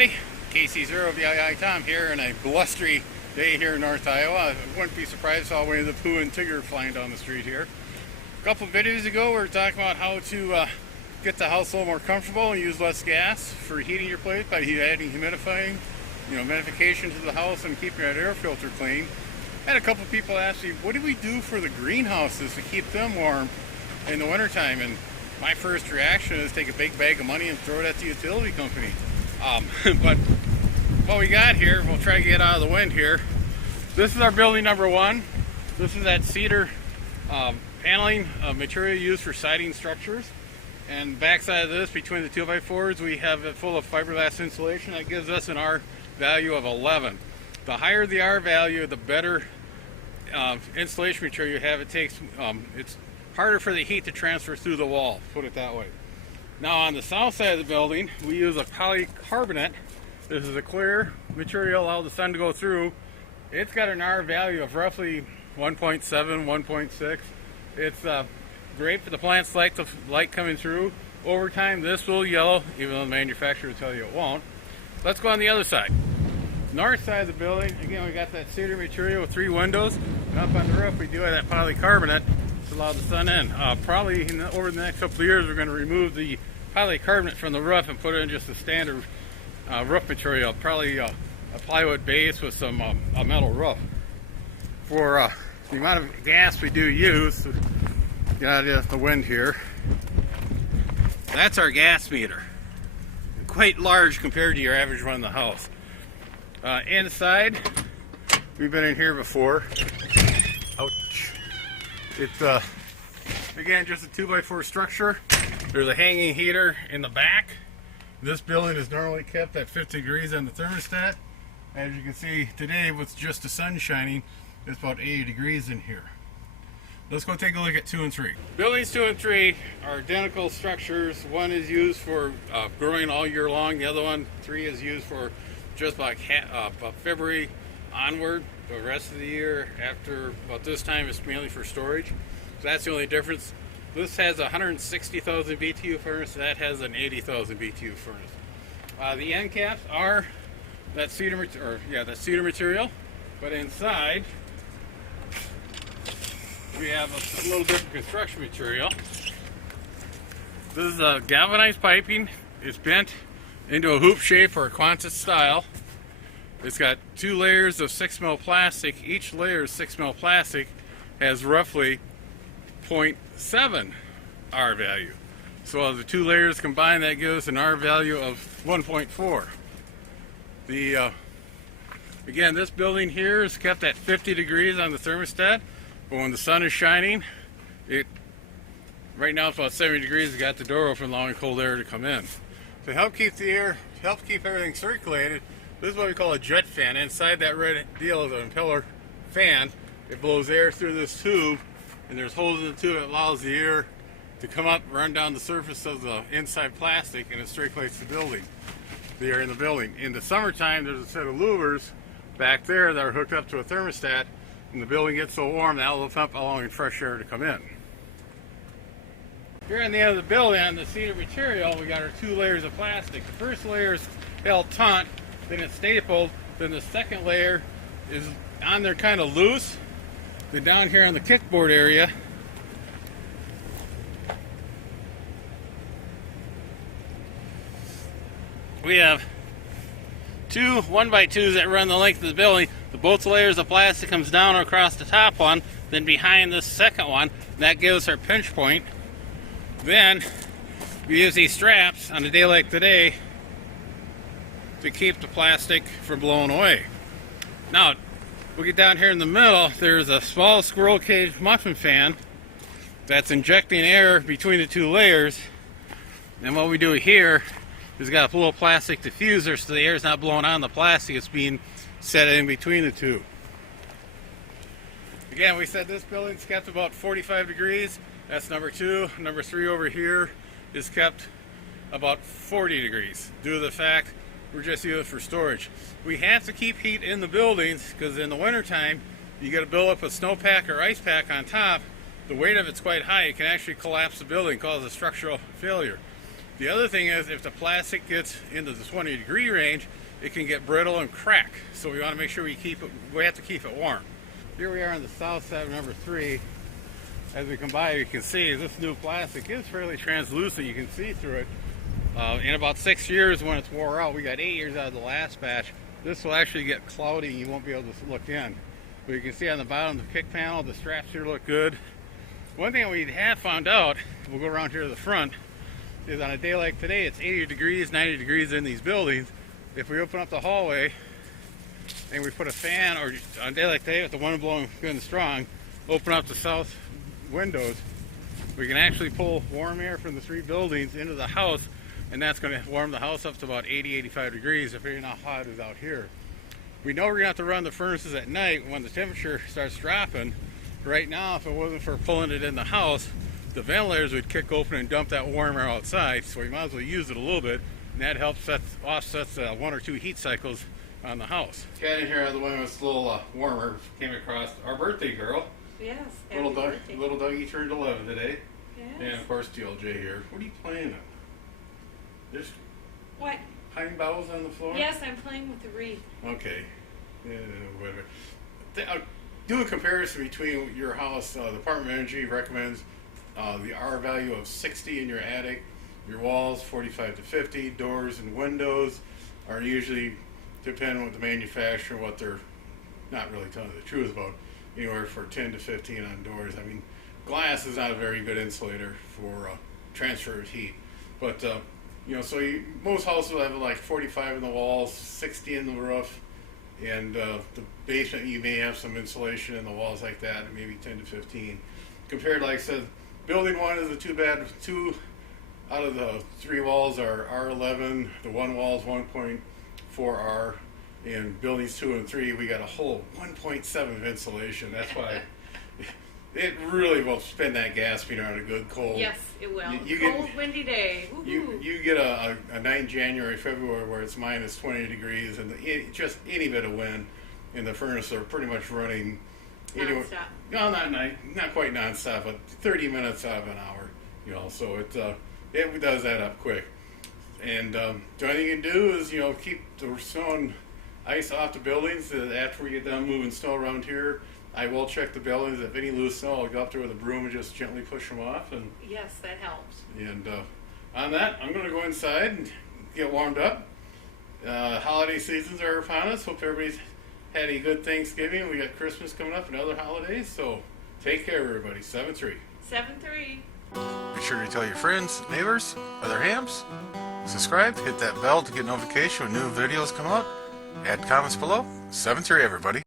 everybody, KC0VII Tom here on a blustery day here in North Iowa. I wouldn't be surprised if I saw Winnie the Pooh and Tigger flying down the street here. A couple of videos ago we were talking about how to get the house a little more comfortable and use less gas for heating your place by adding humidifying, humidification to the house and keeping your air filter clean. I had a couple of people ask me, what do we do for the greenhouses to keep them warm in the wintertime? And my first reaction is take a big bag of money and throw it at the utility company. But what we got here, we'll try to get out of the wind here. This is our building number one. This is that cedar paneling material used for siding structures. And backside of this, between the 2x4s, we have it full of fiberglass insulation. That gives us an R value of 11. The higher the R value, the better insulation material you have. It's harder for the heat to transfer through the wall, put it that way. Now on the south side of the building, we use a polycarbonate. This is a clear material, allow the sun to go through. It's got an R value of roughly 1.7, 1.6. It's great for the plants, like the light coming through. Over time, this will yellow, even though the manufacturer will tell you it won't. Let's go on the other side. North side of the building, again, we got that cedar material with 3 windows. And up on the roof, we do have that polycarbonate to allow the sun in. Probably over the next couple of years, we're going to remove the polycarbonate from the roof and put it in just a standard roof material. Probably a plywood base with some a metal roof. For the amount of gas we do use, get out of the wind here, that's our gas meter. Quite large compared to your average one in the house. Inside, we've been in here before. Ouch. It's again just a 2x4 structure. There's a hanging heater in the back. This building is normally kept at 50 degrees on the thermostat. As you can see today, with just the sun shining, it's about 80 degrees in here. Let's go take a look at 2 and 3. Buildings 2 and 3 are identical structures. One is used for growing all year long. The other one, 3, is used for just about February onward. The rest of the year, after about this time, is mainly for storage. So that's the only difference. This has a 160,000 BTU furnace. That has an 80,000 BTU furnace. The end caps are that cedar material, but inside we have a little different construction material. This is a galvanized piping. It's bent into a hoop shape or a Quonset style. It's got 2 layers of 6 mil plastic. Each layer of 6 mil plastic has roughly 0.7 R value. So the 2 layers combined, that gives an R value of 1.4. Again, this building here is kept at 50 degrees on the thermostat, but when the sun is shining, right now it's about 70 degrees. We got the door open, allowing cold air to come in. To help keep the air, help keep everything circulated, this is what we call a jet fan. Inside that red deal is an impeller fan. It blows air through this tube, and there's holes in the tube that allows the air to come up, run down the surface of the inside plastic, and it circulates the air in the building. In the summertime, there's a set of louvers back there that are hooked up to a thermostat, and the building gets so warm that will pump allowing fresh air to come in. Here on the end of the building, on the cedar material, we got our 2 layers of plastic. The first layer is held taut, then it's stapled, then the second layer is on there kind of loose. Then down here on the kickboard area, we have 2 1x2s that run the length of the building. Both layers of plastic comes down across the top one, then behind this second one. That gives our pinch point. Then we use these straps on a day like today to keep the plastic from blowing away. Now, we get down here in the middle, there's a small squirrel cage muffin fan that's injecting air between the 2 layers. And what we do here is got a little plastic diffuser so the air is not blowing on the plastic, it's being set in between the 2. Again, we said this building's kept about 45 degrees. That's number 2. Number 3 over here is kept about 40 degrees due to the fact we're just using it for storage. We have to keep heat in the buildings because in the wintertime you got to build up a snowpack or ice pack on top. The weight of it's quite high. It can actually collapse the building, cause a structural failure. The other thing is, if the plastic gets into the 20-degree range, it can get brittle and crack. So we want to make sure we have to keep it warm. Here we are on the south side of number 3. As we come by, you can see this new plastic is fairly translucent. You can see through it. In about 6 years, when it's wore out, we got 8 years out of the last batch. This will actually get cloudy and you won't be able to look in. But you can see on the bottom of the kick panel, the straps here look good. One thing we have found out, we'll go around here to the front, is on a day like today, it's 80 degrees, 90 degrees in these buildings. If we open up the hallway and we put a fan, or on a day like today with the wind blowing good and strong, open up the south windows, we can actually pull warm air from the 3 buildings into the house, and that's going to warm the house up to about 80-85 degrees if it's not hot as out here. We know we're going to have to run the furnaces at night when the temperature starts dropping. Right now, if it wasn't for pulling it in the house, the ventilators would kick open and dump that warm air outside, so we might as well use it a little bit, and that helps offsets 1 or 2 heat cycles on the house. Cat in here, the one that's a little warmer, came across our birthday girl. Yes, little Dougie turned 11 today. Yes. And of course TLJ here. What are you playing on? There's what? pine boughs on the floor? Yes, I'm playing with the wreath. Okay. Yeah, whatever. I'll do a comparison between your house. The Department of Energy recommends the R value of 60 in your attic. Your walls 45 to 50. Doors and windows are usually, depending on what the manufacturer, what they're not really telling the truth about, anywhere for 10 to 15 on doors. I mean, glass is not a very good insulator for transfer of heat. But, you know, so most houses will have like 45 in the walls, 60 in the roof, and the basement you may have some insulation in the walls like that, maybe 10 to 15. Compared, like I said, building 1 isn't too bad. 2 out of the 3 walls are R11, the 1 wall is 1.4R, and buildings 2 and 3, we got a whole 1.7 of insulation. That's why it really will spin that gas meter on a good cold. Yes, it will. Cold, windy day. You get a night in January, February where it's minus 20 degrees and just any bit of wind, and the furnace are pretty much running anywhere. No, not quite nonstop, but 30 minutes out of an hour. You know, so it does that up quick. And the only thing you can do is, you know, keep the snow and ice off the buildings. After we get done moving snow around here, I will check the buildings. If any loose snow, I'll go up there with a broom and just gently push them off. And yes, that helps. And on that, I'm going to go inside and get warmed up. Holiday seasons are upon us. Hope everybody's had a good Thanksgiving. We got Christmas coming up and other holidays. So take care, everybody. 7-3. 7-3. Be sure to tell your friends, neighbors, other hams. Subscribe, hit that bell to get notification when new videos come out. Add comments below. 7-3, everybody.